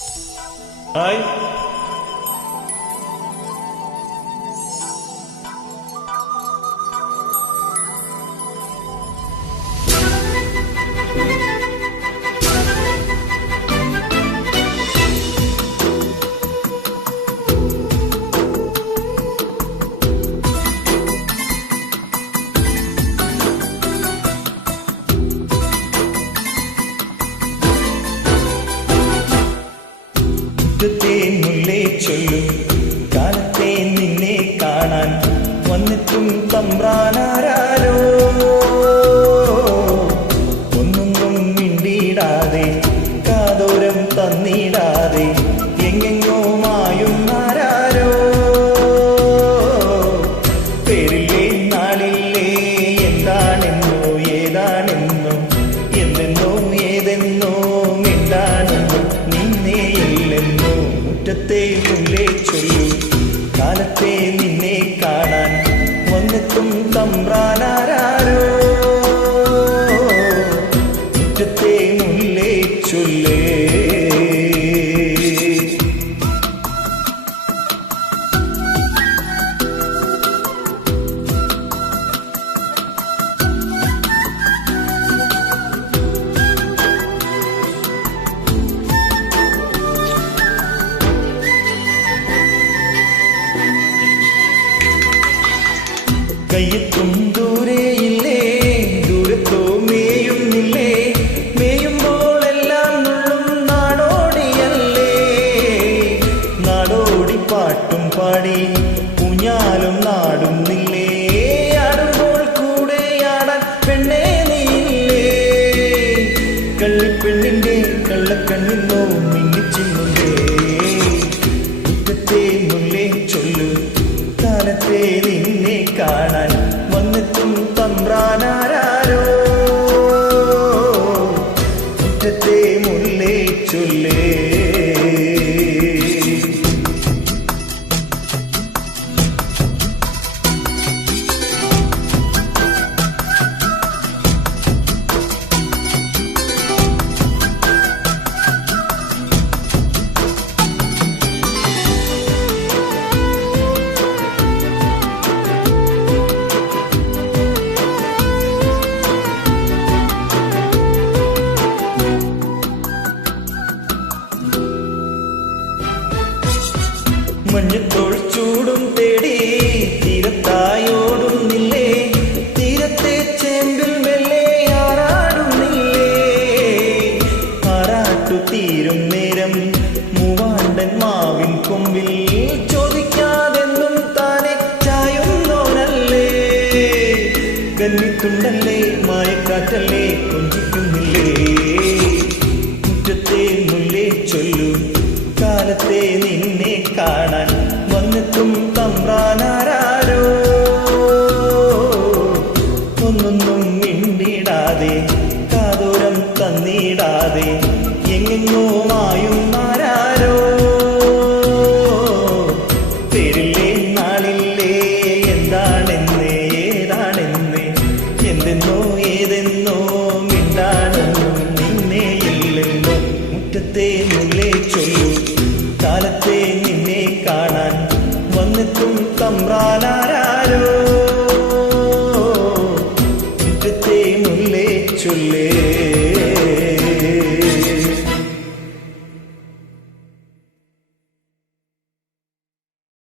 Hi. മുറ്റത്തെ മുല്ലേ ചൊല്ലും കാലത്തെ നിന്നെ കാണാൻ വന്നിട്ടും തമ്പ്രാനാരോ ഒന്നൊന്നും മിണ്ടിയിടാതെ കാതോരം തന്നിടാതെ എങ്ങെങ്ങോ മായുന്നാരോ പേരില്ലേ നാളില്ലേ എന്താണെന്നോ ഏതാണെന്നോ എന്തെന്നോ ഏതെന്നോ മിണ്ടാണെന്നോ നിന്നെയില്ലെന്നോ മുറ്റത്തെ മുല്ലേ ചൊല്ലു കാലത്തെ നിന്നെ കാണാൻ വന്നെത്തും തമ്പ്രാനാരോ മുറ്റത്തെ മുല്ലേ ചൊല്ലേ. കയ്യെത്തും ദൂരെയില്ലേ ദൂരത്തോ മേയുന്നില്ലേ മേയുമ്പോഴെല്ലാം നുള്ളും നാടോടിയല്ലേ നാടോടി പാട്ടും പാടി ഊഞ്ഞാലും നാടുന്നില്ലേ ആടുമ്പോൾ കൂടെയാടാൻ പെണ്ണേ നീയില്ലേ കള്ളിപ്പെണ്ണിന്റെ കള്ളക്കണ്ണിന്നോ മിന്നിച്ചിങ്ങുന്നേ മുറ്റത്തെ മുല്ലേ ചൊല്ലു കാലത്തെ നിന്നെ കാണാൻ വന്നെത്തും തമ്പ്രാനാരോ മുറ്റത്തെ മുല്ലേ ചൊല്ലേ. മഞ്ഞത്തോൾ ചൂടും തേടി തീരത്തായോടുന്നില്ലേ തീരത്തെ ചേമ്പിൽ മെല്ലെ ആറാടുന്നില്ലേ ആറാട്ടു തീരും നേരം മൂവാണ്ടൻ മാവിൻ കൊമ്പിൽ ചോദിക്കാതെന്നും താനെ ചായുന്നോനല്ലേ കന്നിത്തുണ്ടല്ലേ മായക്കാറ്റല്ലേ കൊഞ്ചിക്കുന്നില്ലേ മുറ്റത്തെ മുല്ലേ ചൊല്ലു കാലത്തെ നിന്നെ കാണാൻ വന്നെത്തും തമ്പ്രാനാരോ ഒന്നൊന്നും മിണ്ടിടാതെ കാതോരം തന്നിടാതെ എങ്ങെങ്ങോ മായുന്നാരോ പേരില്ലേ നാളില്ലേ എന്താണെന്ന് ഏതാണെന്ന് എന്തെന്നോ ഏതെന്നോ മിണ്ടാണെന്നോ നിന്നെയില്ലെന്നോ മുറ്റത്തെ മുല്ലേ ചൊല്ലു കാലത്തെ നിന്നെ കാണാൻ വന്നെത്തും തമ്പ്രാനാ